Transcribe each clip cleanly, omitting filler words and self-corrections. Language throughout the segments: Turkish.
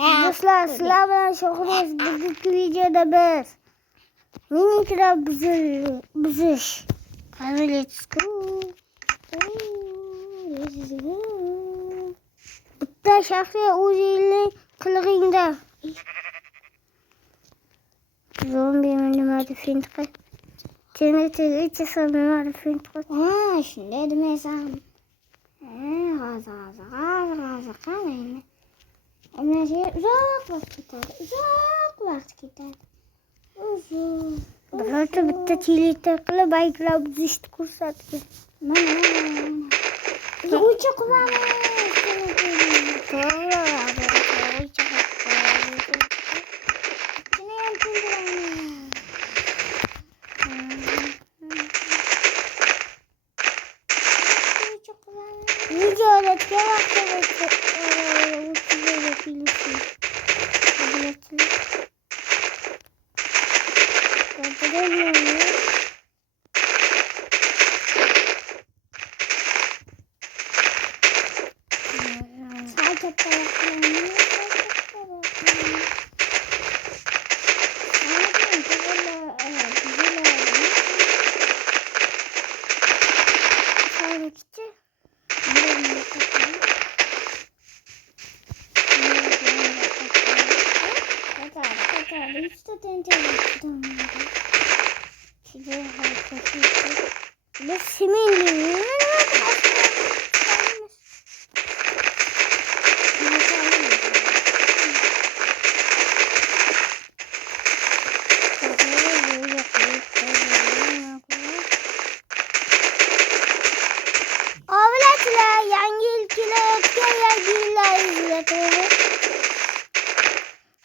Do'stlar, sizlar bilan Shohruz. Bugungi videoda biz Minecraft buzish. Let's go. Bitta shaxsiy o'zingning qilig'ingda zombi nimani fint qil. Tenetlicha nimani fint qil. Shunday demaysan. G'azab qaraymi? Uzoq vaqt ketadi. Bitta televizor qilib Minecraft buzishni ko'rsatgan. Mana. O'ycha qilamiz. Videoda kerak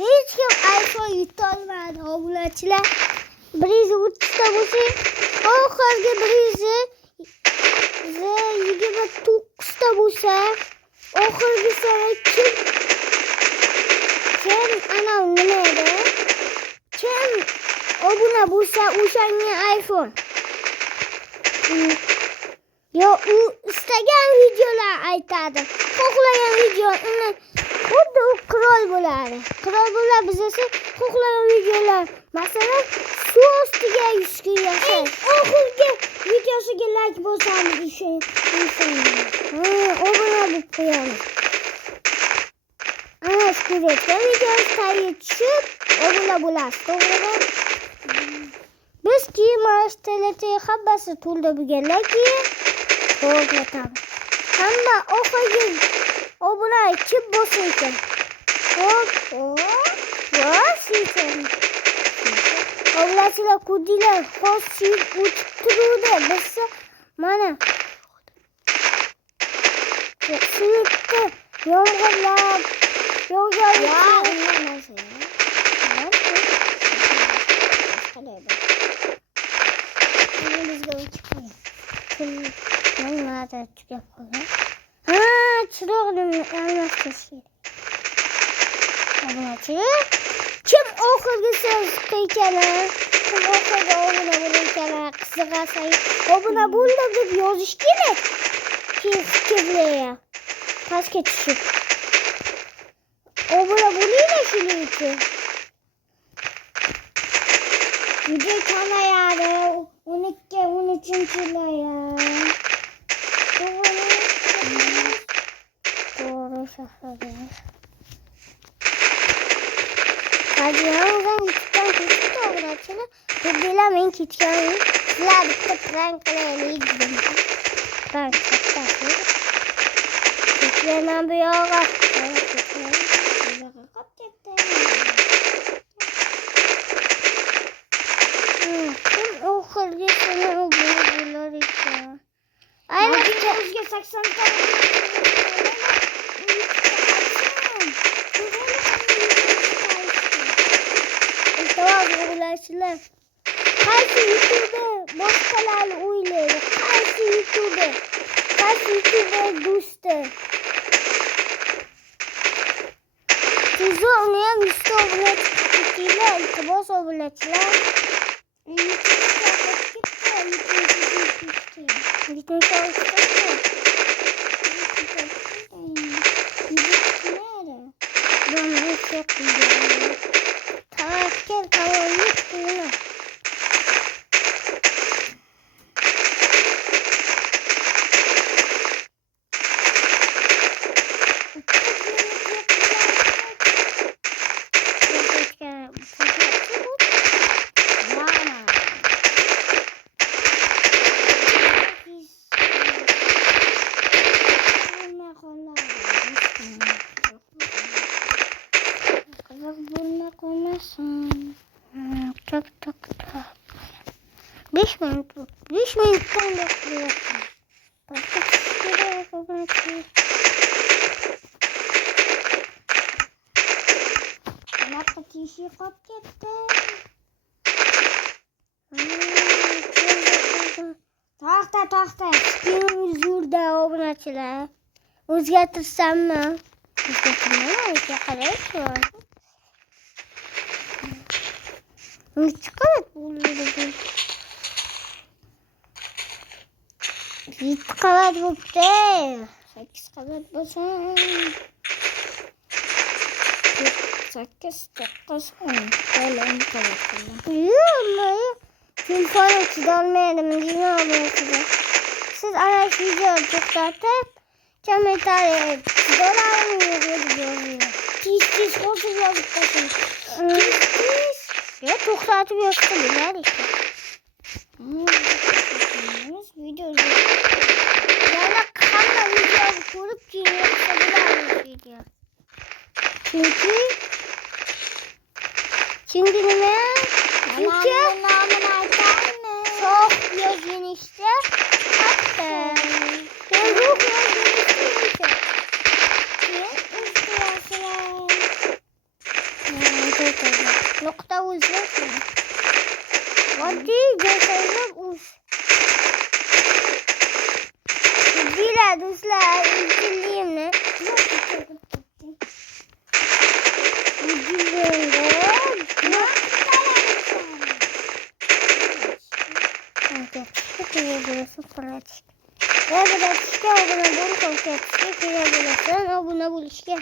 hech kim iPhone yutolmadi. Obunachilar birizi 30 ta bo'lsa, oxirgi birizi 29 ta bo'lsa, oxirgisi kim ana nima edi? Kim obuna bo'lsa, o'shanga iPhone. Yo, u istagan videolar aytadi. Xohlagan video uni xuddi u qirol bo'ladi. Qirol bo'ladi biz esa xohlagan videolar. Masalan, suv ostiga yuzga yashash. Oxirgi videosiga like bosamiz o'sha insonni. Obuna bo'lib qo'yamiz. Ana skuretga videosi tayyor tushib, obuna bo'lasiz, to'g'rimi? Biz keyin mana hammasi to'lda bo'lgandan keyin to'g'latamiz. Hamma oxirgi obuna kim bo'lsa ekan. Obunachilar ko'rdinglar, hosil o'tib turuvdi. Bizsa mana suyukda yomg'irlar chiroqni almashtirish kerak. Obunachilar kim oxirgisi ekanlar, kim oxirgi obuna bo'layotganlar, qiziqasangiz obuna bo'ldim deb yozish kerak. Keyin fikrlayman pastga tushib obuna bo'linglar shuning uchun. Video kamayadi 12-13-yillar. Doğru şahladınız. Hadi yandan gittikten küçük de olur açılı. Bildiğilemeyin kitkanı. Sizler bitti prank kalayını gidelim. Prank çok tatlı. Kitkanan bir yoga. Kim okur geçene o bulurlar işte. Aynen ki özge 80 tane. Arkadaşlar, qaysi YouTube boshqalarni o'ylaydi, qaysi YouTube do'sti. Siz uni ham YouTube'ga chiqinglar, iltimos obunachilar. çok güzel. Tavakken kavallık bunu. Bulmak olmasın. Tak tak tak. 5 minut. 5 minuttan bekliyorum. Başka bir şey yapamam. Anakka tişi kop gitti. Toxta. Günümüz burada obunaçılar. O'zgartirsam mi? O'zgartirmayman. Qaraychi bor. Necha qavat bo'ladi? 7 qavat bo'libdi. 8 qavat bo'lsa 8, 9, 10. Böyle 10 qavat bo'ladi. Yo'q, telefon chidolmaydim, deyman obunachilar. Siz ana shu videoni to'xtatib, kommentariy chidolarmingiz deb yozing. Tez qo'shib yozib tashlang. Ya to'xtatib yozsa bo'lar ekan. Video Yana hamma videoni ko'rib keyin yozsa bo'lar video. Chunki nima? Chunki nomini aytaymi? so'q yozganishda katta. Ben ruh yozganishda nuqta o'zgarsin. Oddiy jasayib uz. Jiddiy do'stlar, jiddiyimni. Obuna bo'lishga.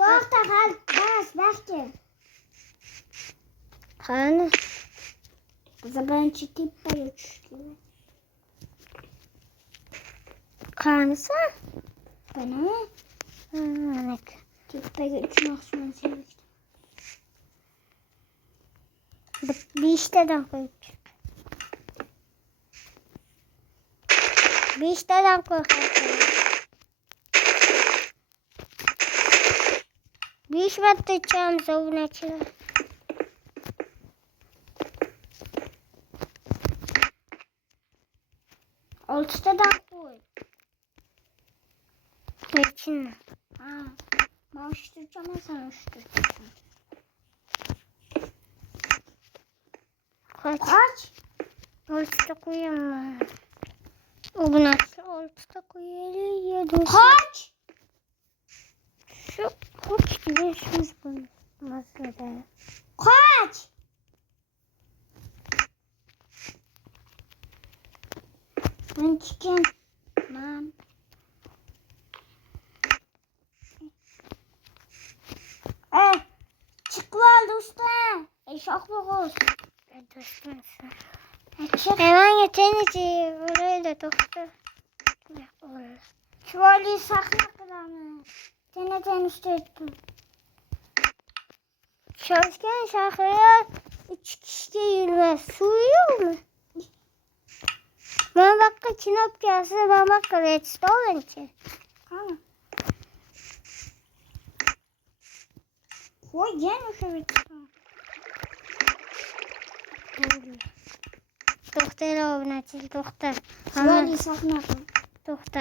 To'xta, bas. Qani? Biza birinchi tepaga tushish kerak. Qanisi? Bana Ana. tepaga uchmoqchiman sevishdim. 5tadan qo'yib chiq. 5tadan qo'y. 5 marta ichamiz obunachilar. Oltitadan qo'y. Qo'ychini. Ben uçturacağım, sen uçturacaksın. Kaç? 6'da koyamam. Obunachilar 6'da qo'yaylik. Kaç? Şu kaç geçmiş bu masada. Kaç? Ben çıkayım. Tamam. Çıkma usta. Eşak boğuz. Dostum sen. Çık. Hemen geçenici. Orayı da doktor. Şöyle sakla kıramı. Deneden üstü ettim. Çalışkan şarkıya 3 kişi yürümez. Suyuyor mu? Ben bakka çinop gelse ben bakka redstone ki. Tamam. Koy gel şöyle çıkar. Doktor obunachi, doktor. Şöyle sakın. Doktor.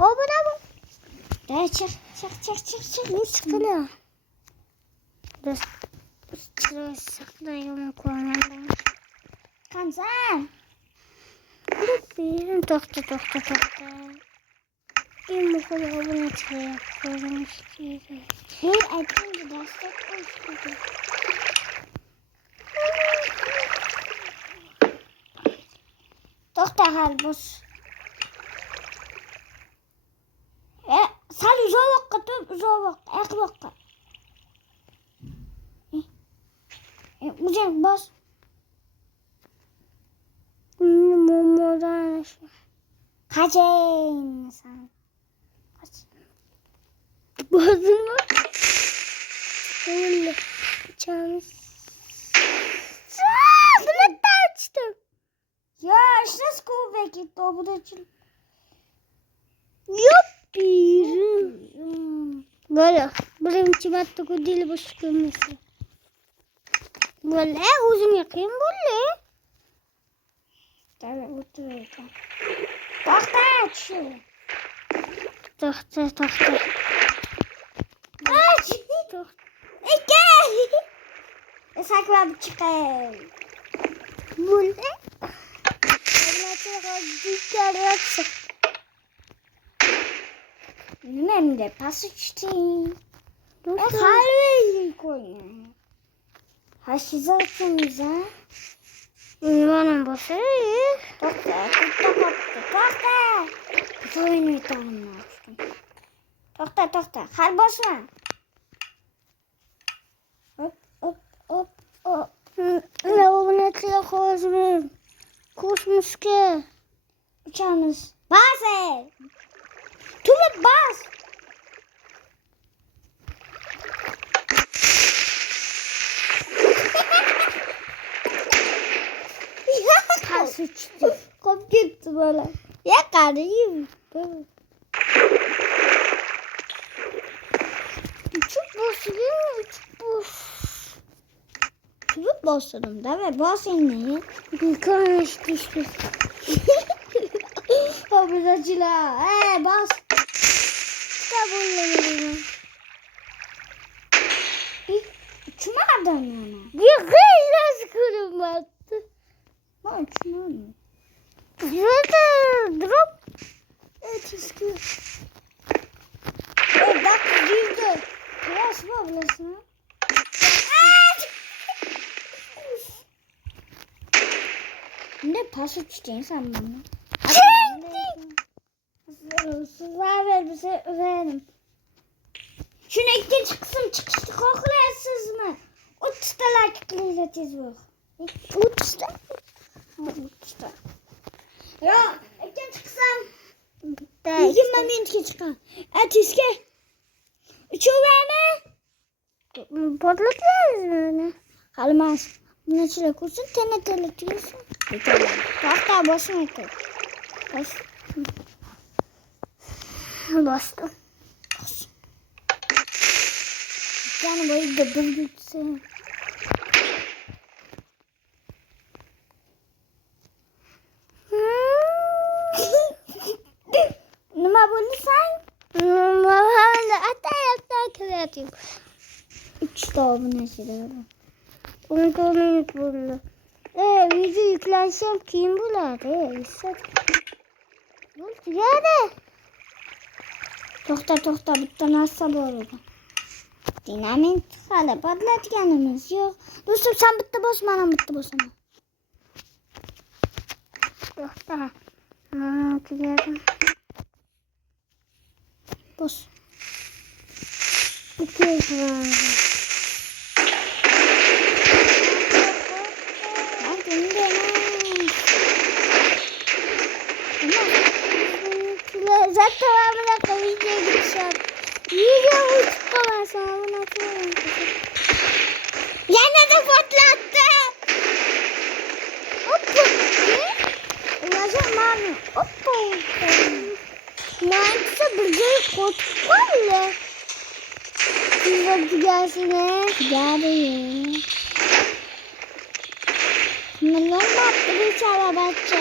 O bu ne bu? De çık. Ne çıktı ne? Dur. Şuraya saklayalım koyalım. Kansan. Bir doktor. Bir muhul obunachi koyalım istiyorum. Hey aytınca destek koy. Doktor halbus. Sal uzoq vaqt. Ucak bos. Momodan Kaçın sen. bozdun mu? Öyle. Çağız. Bunu da açtım. Ya işte skubbe gitti o bu da için. Yapıyorum. Böyle. Böyle çimatta dili boş görmesi. Böyle uzun yakayım böyle. Tabii oturuyor. Doktor açıyor. Doktor. Aç. Gel. Sakla çıkar. Böyle. Dikkat. Benim de pas içtim. Doktor. Kahveyi koyun. Ha size atıyorsunuz ha. Bana basıyor. Doktor. Bu oyunu italım lazım. Doktor. Hal basma. Hop. Ne oldu ne koşmuş. Koşmuş ki. Uçağımız. Bas Tulup bas. Pas uçtu. Kop gitti böyle. Ya kardeşim. Uçuk boş değil mi? Uçuk boş. Tulup basıyorum değil mi? Bas ne? Yıkamış düştü. Fabrikacılar. Bas. Kabullenelim. Uçma adam yani. Bir kız kırılmadı. Bak uçma mı? Drop. Evet üstü. Bak girdi. Biraz mı ablasına? Ne pas uçtun sen bana? Sizler ver bize verelim. Şuna ikinci kısım çıkıştı koklayarsınız mı? Uçtalar tıklayacağız bu. Uçtu. Uçta. Ya ikinci kısım. Değil. 20 minut çıkan. Etiske. Uçuverme. Patlatıyoruz böyle. Kalmaz. Buna çile kursun tene diyorsun. Hatta basma koy. Bas. Bastım. Yani böyle de bir gitsin. Numa bunu sen? Ben de hatta kreatif. 3 daha buna çile. 10 minut buldu. Video yüklensem kim bular? Yani. Toxta bitta narsa bor edi. Dinamit hali patlatganimiz yo'q. Do'stim sen bitta bos, men bitta bosaman. To'xta. Tugadim. Bos. 200 var. Zaten ben bırakın videoya gideceğim. Video uçup kalan sonra bunu atıyorum. Yine de patlattı. Hoppa. Ne? Ulaşım var mı? Hoppa. Neredeyse bir şey kotuk var mı? Size tügersine. Geliyor. Milyon battı bir çare bacca.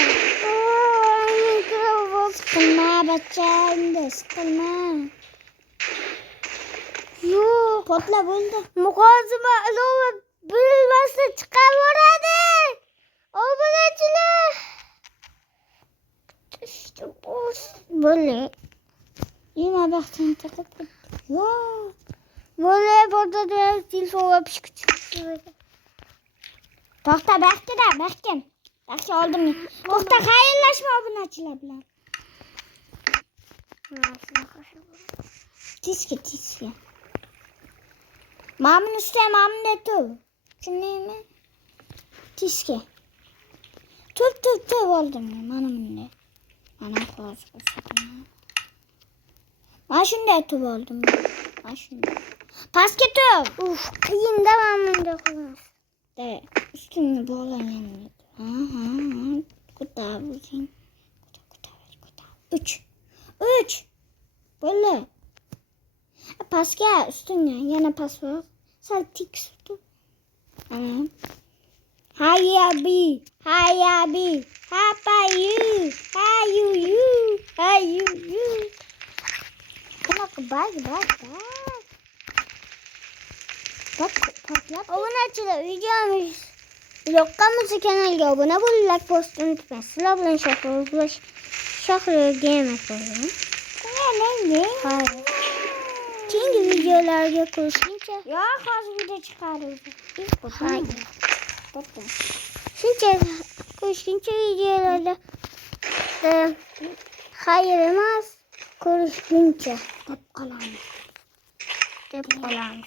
Mikrofon. Sıkılma bacca. Şimdi sıkılma. Yok. Kodla buldu. Muhasebe alımı bilmezse çıkar orada. Aboneciler. İşte bu. Böyle. Yine bak sen takıp. Wow. Böyle burada da telefon yapışık çıktı. Tokta belki de belki. Belki oldum ya. Tokta hayırlaşma abunacılar. Tiski. Mamın üstüne mamın etu. Şimdi mi? Tiski. Tüp oldum ya manımın ne? Manım korkusu. Ben şimdi etu oldum. Ben şimdi. Pasketu. Uf, kıyın devamında kullanır. De üstünü bağlan yanına. Ha. Kuta buzun. Kuta. 3. Böyle. Paske üstüne yana pas var. Sen tik sütü. Anam. Hayabi. How are you? How you? Bak. Bak patlat. Aboneciler videomuz Lokkamızı kanalga abone ol, like post unutmayın. Sıla bilen şahlı diyemek oluyor. Ne? Hayır. Çünkü videolarga koşunca Ya hazır video çıkarıyoruz. hayır. Bakın. Çünkü koşunca videolarda hayır emez. Konuşunca Hep kalan. hep olan.